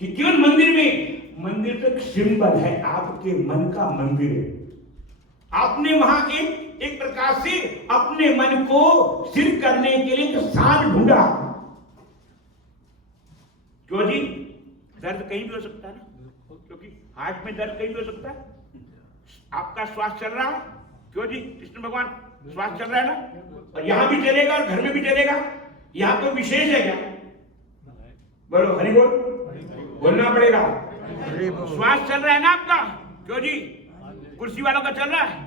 कि केवल मंदिर में, मंदिर तो एक सिंबल है, आपके मन का मंदिर है। आपने वहां एक प्रकार से अपने मन को स्थिर करने के लिए एक स्थान ढूंढा। क्यों जी? दर्द कहीं भी हो सकता है ना, क्योंकि हार्ट में दर्द कहीं भी हो सकता है। आपका श्वास चल रहा है, क्यों जी? कृष्ण भगवान श्वास चल रहा है ना, और यहां भी चलेगा और घर में भी चलेगा। यहां तो विशेष है क्या? बोलो हरि बोल, बोलना पड़ेगा। श्वास चल रहा है ना आपका, क्यों जी? कुर्सी वालों का चल रहा है,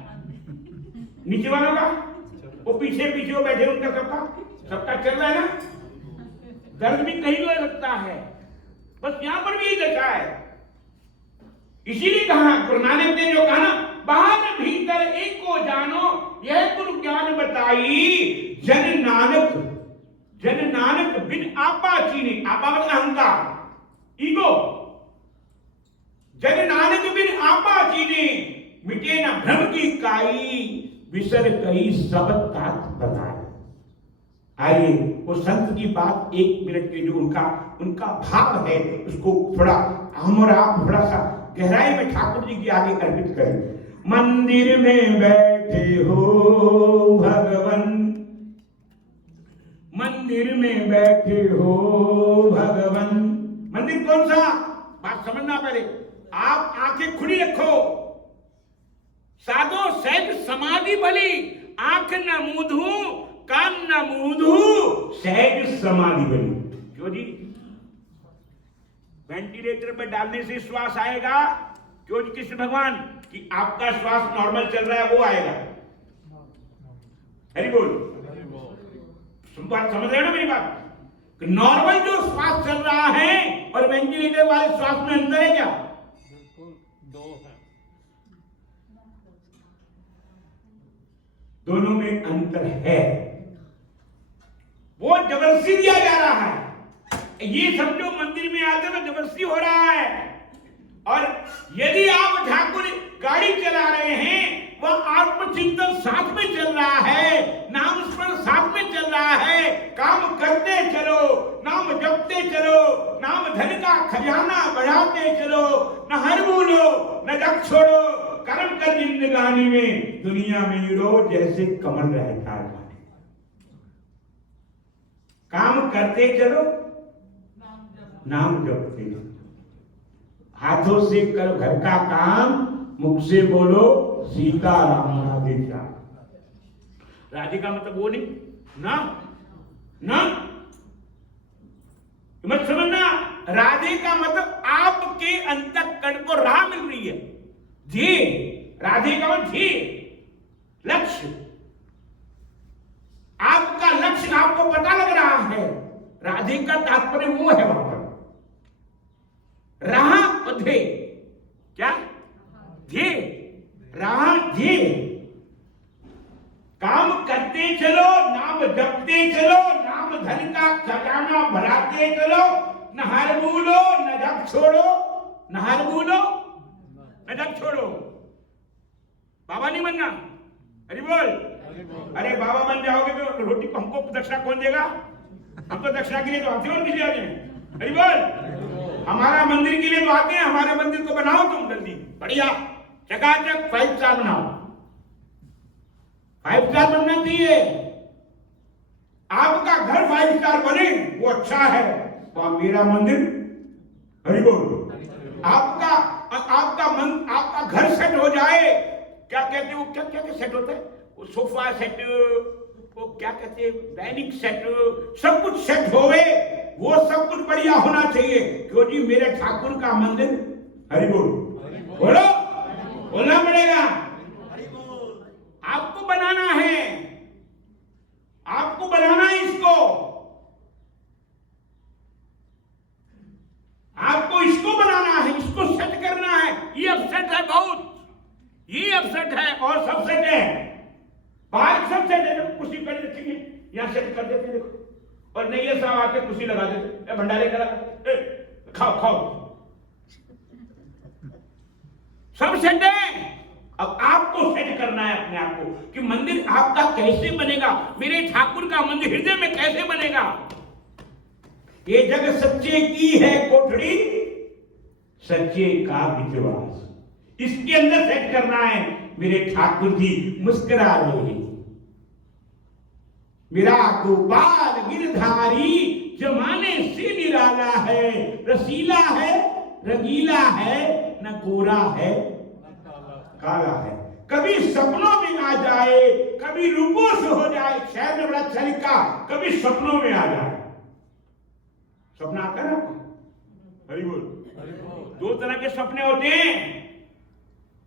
नीचे वालों का, वो पीछे पीछे वो बैठे उनका, सबका चल रहा है ना। दर्द भी कहीं हो सकता है, बस यहां पर भी यही दशा है। इसीलिए कहा गुरु नानक ने जो कहा ना, बाहर भीतर एक को जानो, यह गुरु ज्ञान बताई। जन नानक बिन आपा चीने, आपा मतलब अहंकार, ईगो। जन नानक बिन आपा चीने, मिटे ना भ्रम की काई, विसर कई सब तात बताए। आइए वो संत की बात 1 मिनट के जो उनका भाव है, उसको थोड़ा हम और आप थोड़ा सा गहराई में ठाकुर जी के आगे अर्पित करें। मंदिर में बैठे हो भगवन, मंदिर में बैठे हो भगवन। मंदिर कौन सा? बात समझना पहले। आप आंखें खुली रखो, साधो सहज समाधि भली, आंख न मूंधू कान न मूंधू, सहज समाधि भली। क्यों जी? वेंटिलेटर पर डालने से श्वास आएगा, क्यों जी? कृष्ण भगवान कि आपका श्वास नॉर्मल चल रहा है वो आएगा। हरि बोल, समझ रहे हो ना मेरी बात? नॉर्मल जो श्वास चल रहा है और वेंटिलेटर वाले श्वास में अंतर है क्या? दो है, दोनों में अंतर है। वो जबरदस्ती दिया जा रहा है। ये समझो मंदिर में आते तो जबरदस्ती हो रहा है। और यदि आप ठाकुर गाड़ी चला रहे हैं, वह आत्मचिंतन साथ में चल रहा है, नाम स्मरण साथ में चल रहा है, काम करते चलो, नाम जपते चलो, नाम धन का खजाना बढ़ाते चलो, न हर भूलो न जग छोड़ो, कर्म कर जिंदगानी में, दुनिया में यूरो जैसे कमल रहता है। काम करते चलो, नाम जपते चलो। हाथों से करो घर का काम, मुख से बोलो सीताराम राधे श्याम। राधे का मतलब वो नहीं ना, मत समझना। राधे का मतलब आपके अंतःकरण को राह मिल रही है। जी, राधे का मतलब जी, लक्ष्य। आपका लक्ष्य आपको पता लग रहा है। राधे का तात्पर्य वो है वहां पर। राह और ध्येय, क्या? ध्येय, राह ध्येय। काम करते चलो, नाम जपते चलो, नाम धन का खजाना भराते चलो, न हर भूलो न जग छोड़ो, न हर भूलो न जग छोड़ो। बाबा नहीं बनना, हरि बोल। अरे बाबा बन जाओगे तो रोटी को हमको दक्षिणा कौन देगा? हम तो दक्षिणा के लिए तो आते हैं, और किसी आते हैं। हरि बोल। हमारा मंदिर के लिए तो आते हैं, हमारे मंदिर को बनाओ तुम जल्दी, बढ़िया चकाचक 5 स्टार बनाओ। 5 स्टार बनना चाहिए। आपका घर 5 स्टार बने वो अच्छा है, तो मेरा मंदिर, हरि बोल। आपका घर सेट हो जाए, क्या कहते हैं वो, क्या क्या सेट होता है वो, सोफा सेट, वो क्या कहते हैं डाइनिंग सेट, सब कुछ सेट होवे, वो सब कुछ बढ़िया होना चाहिए। क्यों जी? मेरे ठाकुर का मंदिर, हरि बोल, बोलो, बोलना पड़ेगा। आपको बनाना है, आपको बनाना है इसको, आपको इसको बनाना है, इसको सेट करना है। ये अपसेट है बहुत, ये अपसेट है और सब सेट है, बाहर सब सेट है। जब कुर्सी कर देती है यहां सेट कर देते, देखो, और नहीं ये सब आके कुर्सी लगा देते, भंडारे करा, खाओ खाओ, सब सेट है। अब आपको सेट करना है अपने आप को कि मंदिर आपका कैसे बनेगा, मेरे ठाकुर का मंदिर हृदय में कैसे बनेगा। ये जग सच्चे की है कोठड़ी, सच्चे का विश्वास, इसके अंदर सेट करना है। मेरे ठाकुर जी मुस्कुरा रहे हैं। मेरा गोपाल गिरधारी जमाने से निराला है, रसीला है, रंगीला है, न गोरा है काला है। कभी सपनों में आ जाए, कभी रूपों से हो जाए। शहर में बड़ा अच्छा लिखा, कभी सपनों में आ जाए। सपना आता है ना? हरि बोल। दो तरह के सपने होते हैं।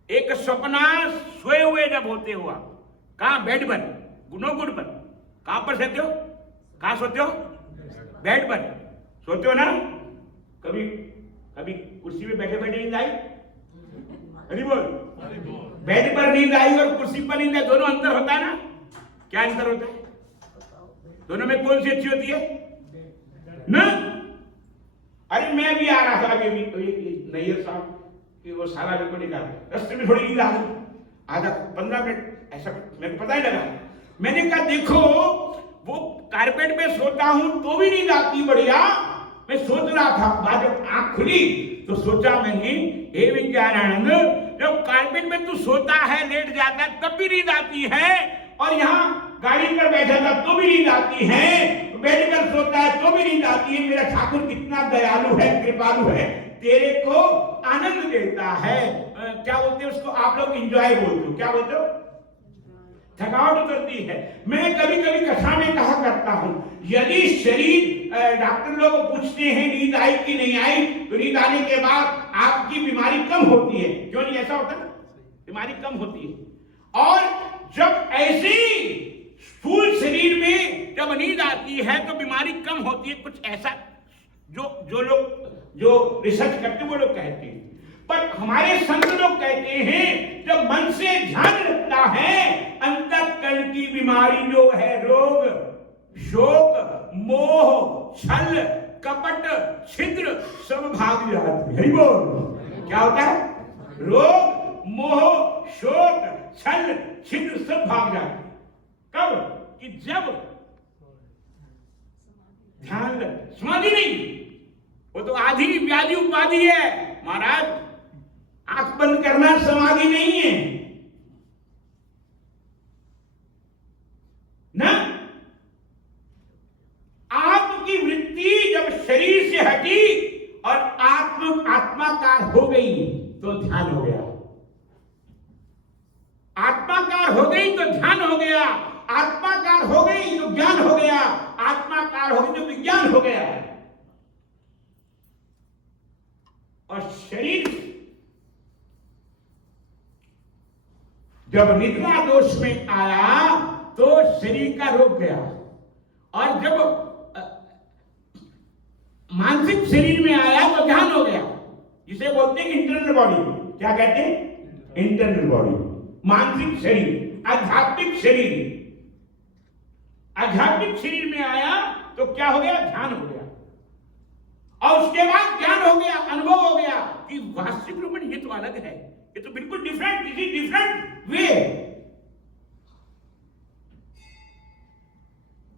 एक सपना सोए हुए जब होते हुआ, कहां? बेड पर, गुनोगुन पर। कहां पर सोते हो? कहां सोते हो? बेड पर सोते हो ना? कभी कभी कुर्सी पे बैठे बैठे नींद आई? हरि बोल। बेड पर नींद आई और कुर्सी पर नींद आई, दोनों अंतर होता है ना? क्या अंतर होता है? दोनों में कौन सी अच्छी होती है ना? अरे मैं भी आ रहा था अभी नैयर साहब कि वो सारा बिल्कुल निकाल, रास्ते में थोड़ी नींद आ गई, आधा 15 मिनट ऐसा मेरे को पता ही लगा। मैंने कहा देखो वो कारपेट पे सोता हूं तो भी नींद आती बढ़िया। मैं सोच रहा था, बाद जब आंख खुली तो सोचा मैंने, हे विज्ञानानंद, जब कारपेट में तू सोता है, लेट जाता है, तब भी नींद आती है, और यहाँ गाड़ी पर बैठा था तो भी नींद आती है, बेड पर सोता है तो भी नींद आती है। मेरा ठाकुर कितना दयालु है, कृपालु है, तेरे को आनंद देता है। क्या बोलते हैं उसको आप लोग? एंजॉय बोलते हो। क्या बोलते हो? थकावट उतरती है। मैं कभी कभी कथा में कहा करता हूं, यदि शरीर, डॉक्टर लोग पूछते हैं नींद आई कि नहीं आई, तो नींद आने के बाद आपकी बीमारी कम होती है। क्यों नहीं ऐसा होता है? बीमारी कम होती है। और जब ऐसे स्थूल शरीर में जब नींद आती है तो बीमारी कम होती है। कुछ ऐसा जो लोग जो रिसर्च करते हैं वो लोग कहते हैं। पर हमारे संत लोग कहते हैं जब मन से ध्यान रखता है, अंतःकरण की बीमारी जो है, रोग, शोक, मोह, छल, कपट, छिद्र, सब भाग जाते हैं। बोल क्या होता है? रोग, मोह, शोक, छल, छिद्र सब भाग जाते हैं। कब? कि जब ध्यान रख। समाधि नहीं, वो तो आधी व्याधि उपाधि है महाराज। आंख बंद करना समाधि नहीं है ना। आपकी वृत्ति जब शरीर से हटी और आत्माकार हो गई तो ध्यान हो गया। आत्माकार हो गई तो ध्यान हो गया। आत्माकार हो गई तो ज्ञान हो गया। आत्माकार हो गई तो विज्ञान हो गया। और शरीर जब निद्रा दोष में आया तो शरीर का रोक गया, और जब मानसिक शरीर में आया तो ध्यान हो गया, जिसे बोलते हैं इंटरनल बॉडी। क्या कहते हैं? इंटरनल बॉडी, मानसिक शरीर, आध्यात्मिक शरीर। आध्यात्मिक शरीर में आया तो क्या हो गया? ध्यान हो गया, और उसके बाद ज्ञान हो गया, अनुभव हो गया कि वास्तविक रूप में ये तो अलग है, ये तो बिल्कुल different, this is different way.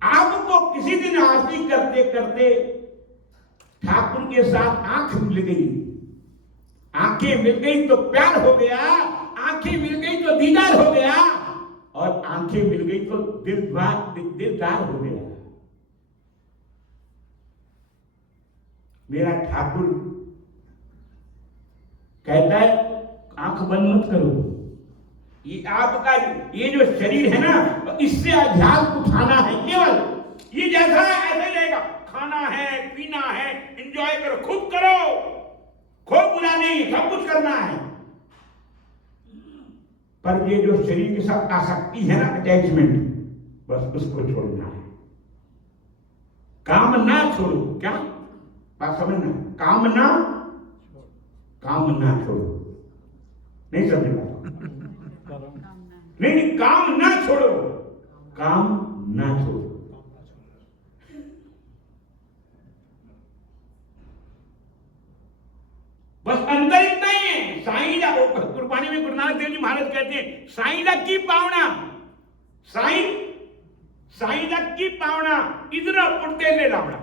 आपको किसी दिन आरती करते करते ठाकुर के साथ आंख मिल गई, आंखें मिल गई तो प्यार हो गया, आंखें मिल गई तो दीदार हो गया, और आंखें मिल गई तो दिलदार हो गया। मेरा ठाकुर कहता है आंख बंद मत करो, ये आपका ये जो शरीर है ना, इससे अध्यात्म उठाना है। केवल ये जैसा है ऐसे ही रहेगा। खाना है, पीना है, एंजॉय करो, खूब करो, खूब बुरा नहीं, सब कुछ करना है। पर ये जो शरीर के साथ आसक्ति है ना, अटैचमेंट, बस उसको छोड़ना है। काम ना छोड़ो। क्या बात समझना? काम ना छोड़ो। नहीं समझ रहा? नहीं, काम ना छोड़ो, काम ना छोड़ो। बस अंतर इतना ही है। साईं कुर्बानी में गुरु नानक देव जी महाराज कहते हैं, साईं दा की पावना, साईं दा की पावना, इधर पुट्टे ले लावड़ा।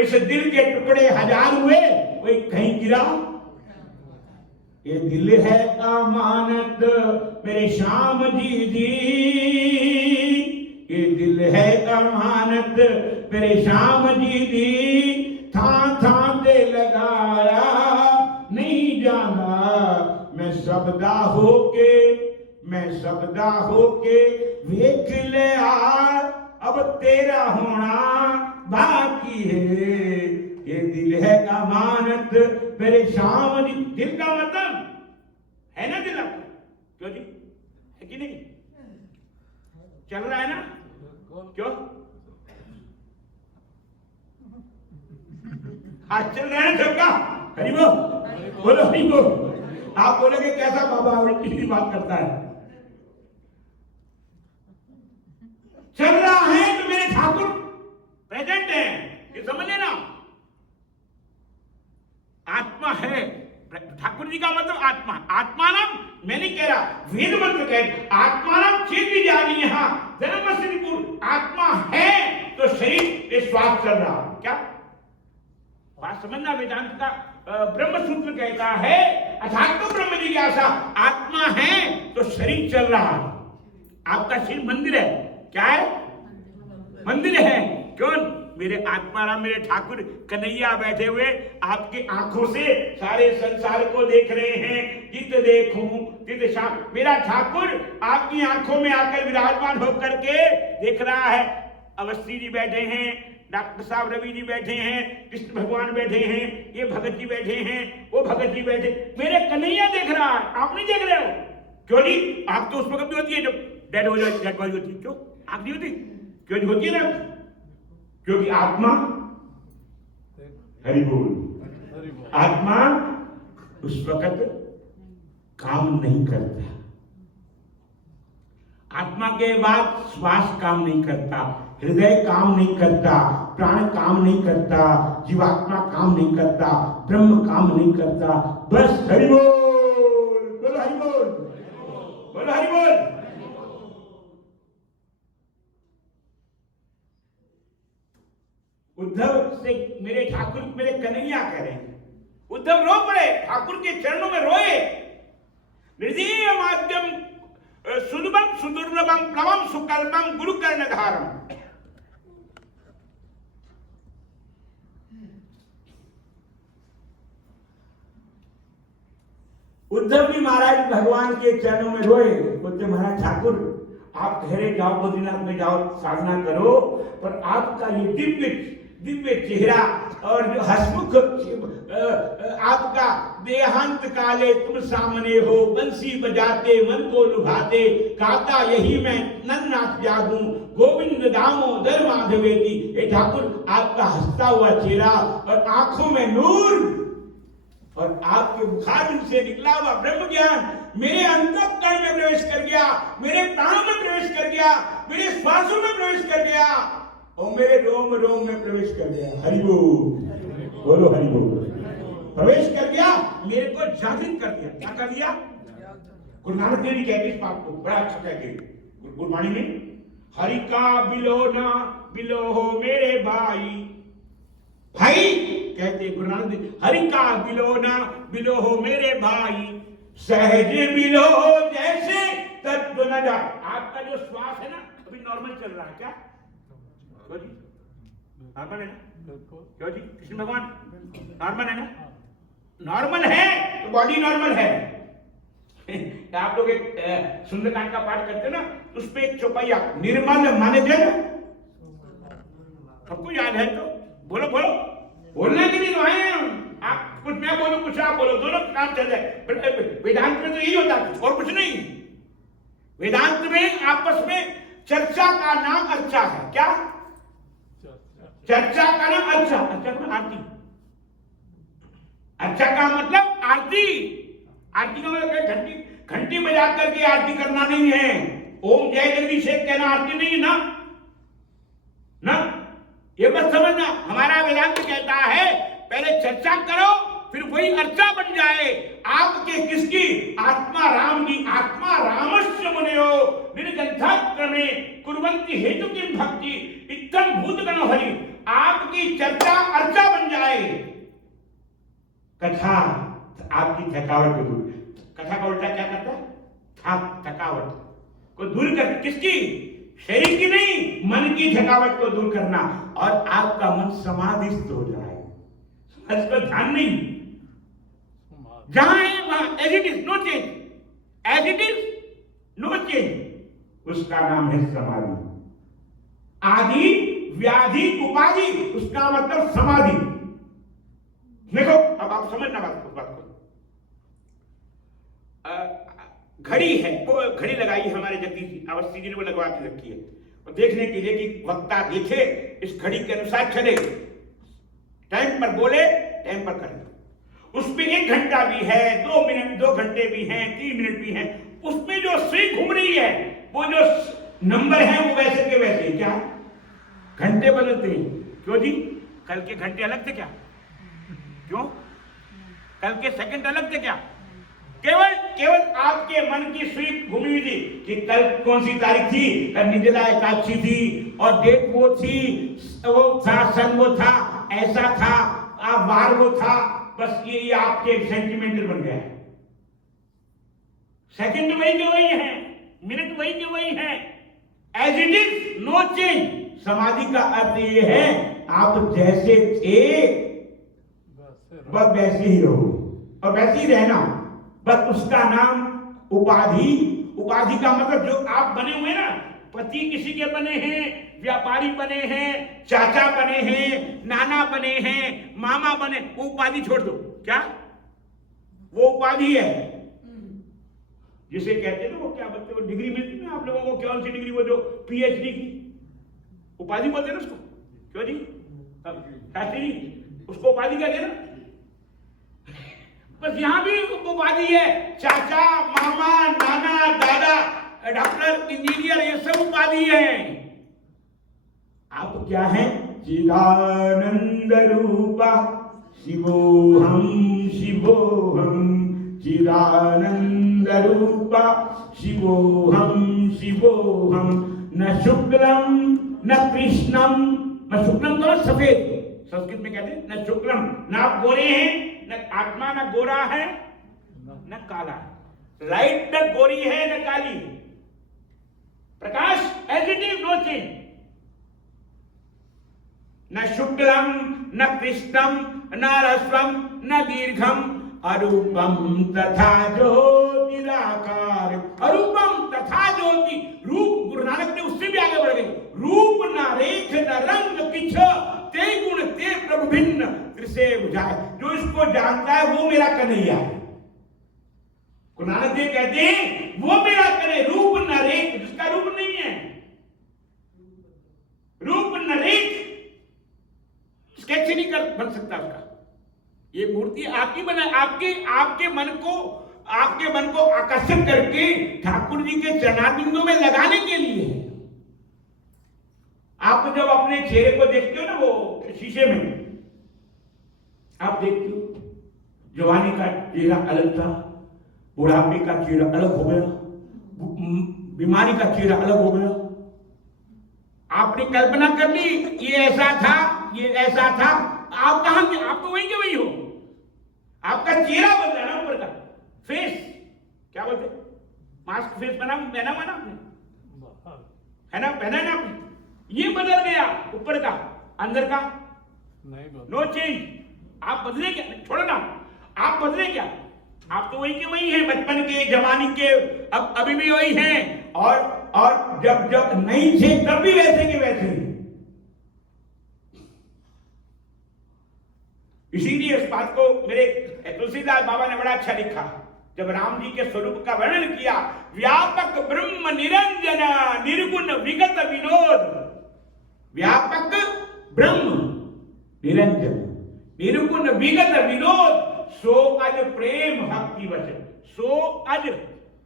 वैसे दिल के टुकड़े हजार हुए, कोई कहीं गिरा। ये दिल है अमानत मेरे श्याम जी दी, ये दिल है अमानत मेरे श्याम जी दी, था ते लगाया नहीं जाना, मैं सबदा होके वेख ले आ, अब तेरा होना बाकी है। ये दिल है अमानत मेरे श्याम जी। दिल का मतलब है ना दिल आपका, क्यों जी, है कि नहीं? चल रहा है ना? क्यों आज चल रहा है सबका? हरि बोल, बोलो हरि बोल। आप बोलोगे कैसा बाबा उल्टी बात करता है? चल रहा है तो मेरे ठाकुर प्रेजेंट है, ये समझ लेना। आत्मा है, ठाकुर जी का मतलब आत्मा। आत्मा नाम मैं नहीं कह रहा, वेद मंत्र कह, आत्मा नाम चेत जानी यहां जन्म से पूर्व आत्मा है तो शरीर ये श्वास चल रहा। क्या बात समझना? वेदांत का ब्रह्म सूत्र कहता है अथातो ब्रह्म जिज्ञासा, आत्मा है तो शरीर चल रहा। आपका शरीर मंदिर है, क्या है? मंदिर है। क्यों? मेरे आत्माराम मेरे ठाकुर कन्हैया बैठे हुए आपकी आंखों से सारे संसार को देख रहे हैं। जित देखूं तित शाम, मेरा ठाकुर आपकी आंखों में आकर विराजमान होकर के देख रहा है। अवस्थी जी बैठे हैं, डॉक्टर साहब रवि जी बैठे हैं, कृष्ण भगवान बैठे हैं, ये भगत जी बैठे हैं, वो भगत जी बैठे, मेरे कन्हैया देख रहा है, आप नहीं देख रहे हो। क्यों जी? आप तो उस वक्त भी होती है जब डेड हो जाती, डेड बॉडी होती। क्यों आप नहीं होती? क्यों होती है ना? क्योंकि आत्मा, हरि बोल, आत्मा उस वक्त काम नहीं करता। आत्मा के बाद श्वास काम नहीं करता, हृदय काम नहीं करता, प्राण काम नहीं करता, जीवात्मा काम नहीं करता, ब्रह्म काम नहीं करता। बस हरि बोल, बोलो हरि बोल, बोलो हरि बोल। उद्धव से मेरे ठाकुर मेरे कन्हैया कह रहे हैं। उद्धव रो पड़े, ठाकुर के चरणों में रोए। निर्जीव माध्यम सुलभम सुदुर्लभम प्लवम सुकल्पम गुरु कर्णधारम। उद्धव जी महाराज भगवान के चरणों में रोए, बोलते महाराज ठाकुर आप ठहरे जाओ, बद्रीनाथ में जाओ, साधना करो, पर आपका ये दिव्य चेहरा और जो हसमुख आपका देहांत काले तुम सामने हो, बंसी बजाते मन को लुभाते, गाता यही मैं नन्नाथ जागूं, गोविंद दामोदर माधवेती। ये ठाकुर आपका हंसता हुआ चेहरा और आंखों में नूर और आपके बुखार से निकला हुआ ब्रह्म ज्ञान मेरे अंतःकरण में प्रवेश कर गया, मेरे प्राणों में प्रवेश कर गया, मेरे श्वासों में प्रवेश कर गया और मेरे रोम रोम में प्रवेश कर गया। हरि बोल, बोलो हरि बोल। प्रवेश कर गया, मेरे को जागृत कर दिया। क्या कर दिया? गुरु नानक देव जी कहते इस बात को बड़ा अच्छा कहते गुरबाणी में, हरि का बिलो ना बिलो हो मेरे भाई। भाई कहते गुरु नानक देव, हरि का बिलो ना बिलो हो मेरे भाई, सहज बिलो जैसे तत्व न जा। आपका जो श्वास है ना अभी नॉर्मल चल रहा है। क्या क्यों जी? नॉर्मल है ना? क्यों जी? कृष्ण भगवान नॉर्मल है ना? नॉर्मल है तो बॉडी नॉर्मल है। आप लोग एक सुंदरकांड का पाठ करते हो ना, उस पे एक चौपाई निर्मल मन जन, सबको याद है तो बोलो बोलो, बोलने के लिए तो आए हैं। आप कुछ मैं बोलूं कुछ आप बोलो, दोनों काम चल जाए। वेदांत में तो यही होता है और कुछ नहीं। वेदांत में आपस में चर्चा का नाम अर्चा है। क्या चर्चा का नाम अर्चा? अर्चा का आरती। अर्चा का मतलब आरती। आरती का मतलब घंटी बजा करके आरती करना नहीं है। ओम जय जगदीश कहना आरती नहीं है ना, ना ये बस समझना। हमारा वेदांत कहता है पहले चर्चा करो फिर वही अर्चा बन जाए आपके किसकी? आत्मा राम की। आत्मा रामस्य मुनियो निर्गंधा क्रमे कुर्वन्ति हेतु किम भक्ति इत्थम भूतगण हरि। आपकी चर्चा अर्चा बन जाए। कथा आपकी थकावट को दूर, कथा का उल्टा क्या करता है? थकावट को दूर कर, किसकी? शरीर की नहीं, मन की थकावट को दूर करना, और आपका मन समाधिस्थ हो जाए। समझ को ध्यान नहीं, जहां है वहां as it is, no change, as it is no change, उसका नाम है समाधि। आदि व्याधि उपाधि, उसका मतलब समाधि। देखो अब आप समझना बात को। घड़ी है, वो घड़ी लगाई है हमारे जगदीश अवस्थी जी ने, वो लगवा के रखी है और देखने के लिए कि वक्ता देखे, इस घड़ी के अनुसार चले, टाइम पर बोले, टाइम पर करे। उसमें 1 घंटा भी है, 2 मिनट, 2 घंटे भी हैं, 3 मिनट भी हैं। उसमें जो सुई घूम रही है, वो जो नंबर है वो वैसे के वैसे ही। क्या घंटे बदलते हैं? क्यों जी? कल के घंटे अलग थे क्या? क्यों? कल के सेकंड अलग थे क्या? केवल आपके मन की सुई घूमी हुई थी कि कल कौन सी तारीख थी, कल निर्जला एकादशी थी और डेट वो थी, वो था, सन वो था, ऐसा था, वार वो था। बस ये आपके सेंटिमेंटल बन गया है। सेकंड वही के वही है, मिनट वही के वही है, as it is, no change. समाधि का अर्थ ये है आप जैसे थे बस वैसे ही रहो और वैसे ही रहना, बस उसका नाम उपाधि। उपाधि का मतलब जो आप बने हुए ना, पति किसी के बने हैं, व्यापारी बने हैं, चाचा बने हैं, नाना बने हैं, मामा बने, वो उपाधि छोड़ दो। क्या वो उपाधि है? जिसे कहते हैं ना, वो क्या बोलते हैं, वो डिग्री मिलती है ना आप लोगों को, कौन सी डिग्री? वो जो पीएचडी की उपाधि बोलते हैं ना उसको। क्यों जी शास्त्री जी, उसको उपाधि कहते हैं ना। बस यहां भी उपाधि है, चाचा, मामा, नाना, दादा, डॉक्टर, इंजीनियर, ये सब उपाधि है। आप क्या हैं? चिदानंद रूपा शिवोहम शिवोहम, चिदानंद रूपा शिवोहम शिवोहम, न शुक्लम न कृष्णम। न शुक्लम तो सफेद, संस्कृत में कहते हैं न शुक्लम, न आप गोरे हैं, न आत्मा न गोरा है न काला है, लाइट न गोरी है न काली, प्रकाश as it is, no change. न शुक्लम न कृष्णम न रस्वम न दीर्घम, अरूपम तथा ज्योतिराकार। अरूपम तथा ज्योति, रूप गुरु नानक ने उससे भी आगे बढ़ गए। रूप न रेख न रंग किछ, ते गुण ते प्रभु भिन्न, त्रिसे बुझाए। जो इसको जानता है वो मेरा कन्हैया है। गुरु नानक देव कहते हैं वो मेरा कन्हैया। रूप न रेख, जिसका रूप नहीं है, रूप न रेख, स्केच नहीं कर बन सकता उसका। ये मूर्ति आपकी बना, आपके मन को आकर्षित करके ठाकुर जी के चरणारविंदों में लगाने के लिए। आप जब अपने चेहरे को देखते हो ना, वो शीशे में आप देखते हो, जवानी का चेहरा अलग था, बुढ़ापे का चेहरा अलग हो गया, बीमारी का चेहरा अलग हो गया। आपने कल्पना कर ली ये ऐसा था, ये ऐसा था। आप कहां थे? आप तो वही के वही हो। आपका चेहरा बदला ना, ऊपर का फेस, क्या बोलते, मास्क फेस पहना हुआ ना आपने, है ना, पहना है ना आपने, ये बदल गया ऊपर का, अंदर का नो चेंज। आप बदले क्या? छोड़ो ना, आप बदले क्या? आप तो वही के वही हैं, बचपन के, जवानी के, अब अभी भी वही हैं, और जब नहीं थे तब भी वैसे के वैसे ही। इसीलिए इस बात को मेरे तुलसीदास बाबा ने बड़ा अच्छा लिखा, जब राम जी के स्वरूप का वर्णन किया। व्यापक ब्रह्म निरंजन, निर्गुण विगत विनोद। व्यापक ब्रह्म निरंजन, निर्गुण विगत विनोद, सो अज प्रेम भक्ति वश, सो अज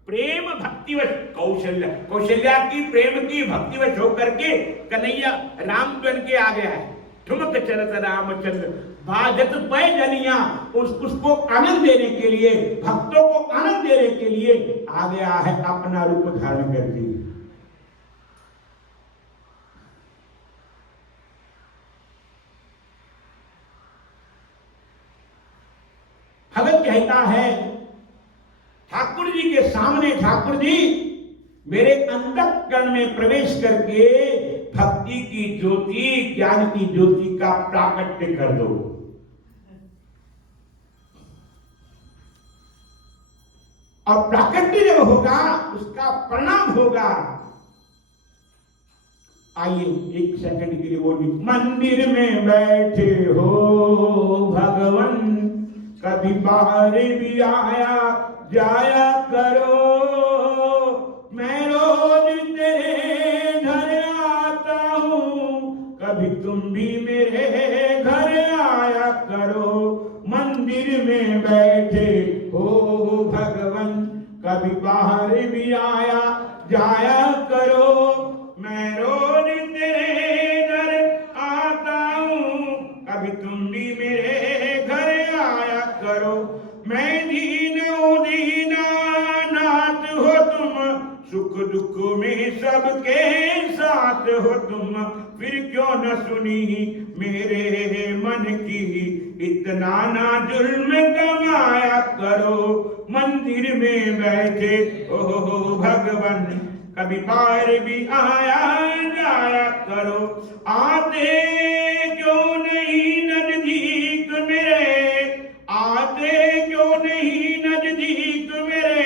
प्रेम भक्ति वश। कौशल्या की प्रेम की भक्ति वश होकर के कन्हैया राम बन के आ गया है। ठुमक चलत रामचंद्र बाजत पै जनिया, उसको आनंद देने के लिए, भक्तों को आनंद देने के लिए आ गया है, अपना रूप धारण करके। भगत कहता है ठाकुर जी के सामने, ठाकुर जी मेरे अंतःकरण में प्रवेश करके भक्ति की ज्योति, ज्ञान की ज्योति का प्राकट्य कर दो। और प्राकट्य जब होगा उसका परिणाम होगा। आइए एक सेकंड के लिए बोलिए, मंदिर में बैठे हो भगवान, कभी बाहर भी आया जाया करो, मैं रोज तेरे घर आता हूँ, कभी तुम भी मेरे घर आया करो। मंदिर में बैठे हो भगवान, कभी बाहर भी आया जाया करो, मैं रोज तेरे घर आता हूँ, कभी तुम भी मेरे घर आया करो। मैं दीन दीना नाथ हो तुम, सुख दुख में सबके साथ हो तुम, फिर क्यों न सुनी मेरे मन की, इतना ना जुल्म कमाया करो। मंदिर में बैठे हो भगवान, कभी बाहर भी आया जाया करो, आते क्यों नहीं नजदीक मेरे, आते क्यों नहीं नजदीक मेरे,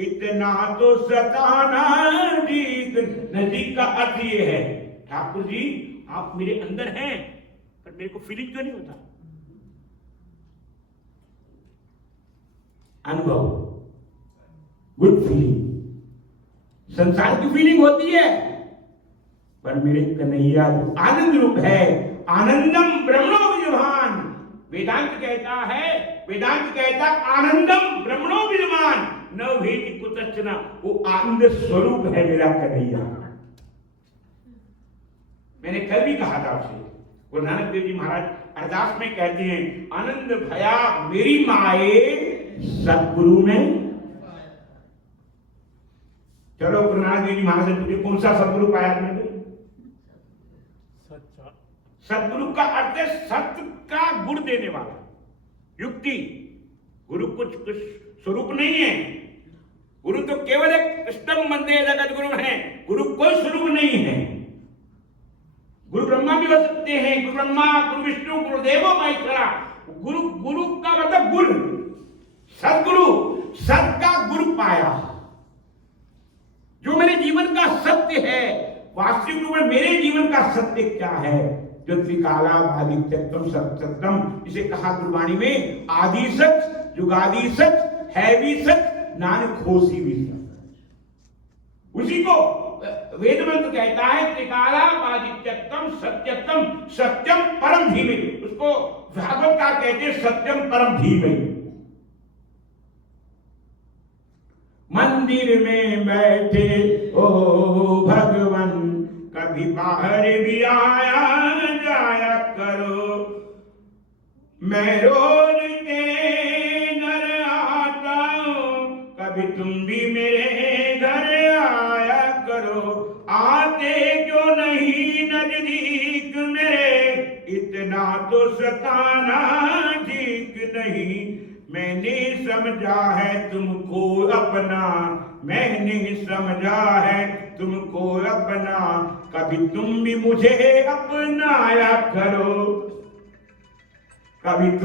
इतना तो सताना ठीक। नजदीक का अर्थ ये है, ठाकुर जी आप मेरे अंदर हैं पर मेरे को फीलिंग क्यों नहीं होता। अनुभव, गुड फीलिंग, संसार की फीलिंग होती है, पर मेरे कन्हैया आनंद रूप है। आनंदम ब्रह्मणो विद्यमान, वेदांत कहता है, वेदांत कहता आनंदम ब्रह्मणो विद्यमान न भेद कुतश्चन, वो आनंद स्वरूप है मेरा कन्हैया। मैंने कल भी कहा था आपसे, गुरु नानक देव जी महाराज अरदास में कहते हैं, आनंद भया मेरी माए सतगुरु में। चलो गुरु नानक देव जी महाराज से पूछे कौन सा सतगुरु पाया आपने? सच्चा। सतगुरु का अर्थ है सत्य का गुण देने वाला। युक्ति, गुरु कुछ स्वरूप नहीं है, गुरु तो केवल एक स्तंभ बंधे जगत गुरु है, गुरु कोई स्वरूप नहीं है। गुरु ब्रह्मा भी हो सकते हैं, गुरु ब्रह्मा, गुरु विष्णु, गुरुदेवो महेश्वरा। गुरु, गुरु का मतलब गुरु, सदगुरु, सत का गुरु पाया, जो मेरे जीवन का सत्य है। वास्तविक रूप में मेरे जीवन का सत्य क्या है? जो त्रिकाला आदित्यत्वम सत्यत्वम, इसे कहा गुरबाणी में, आदि सच, जुगादि सच, है भी सच, नानक होसी भी सच। उसी को वेद मंत्र कहता है त्रिकाला आदित्यत्वम सत्यत्वम, सत्यम परम धीमे। उसको भागवतकार कहते हैं सत्यम परम धीमे। मंदिर में बैठे ओ भगवान, कभी बाहर भी आया जाया करो, मैं रोज के घर आता हूँ, कभी तुम भी मेरे घर आया करो, आते क्यों नहीं नजदीक मेरे, इतना तो सताना ठीक नहीं। मैंने समझा है तुमको अपना, मैंने समझा है तुमको अपना, कभी तुम भी मुझे अपनाया करो, कभी तुम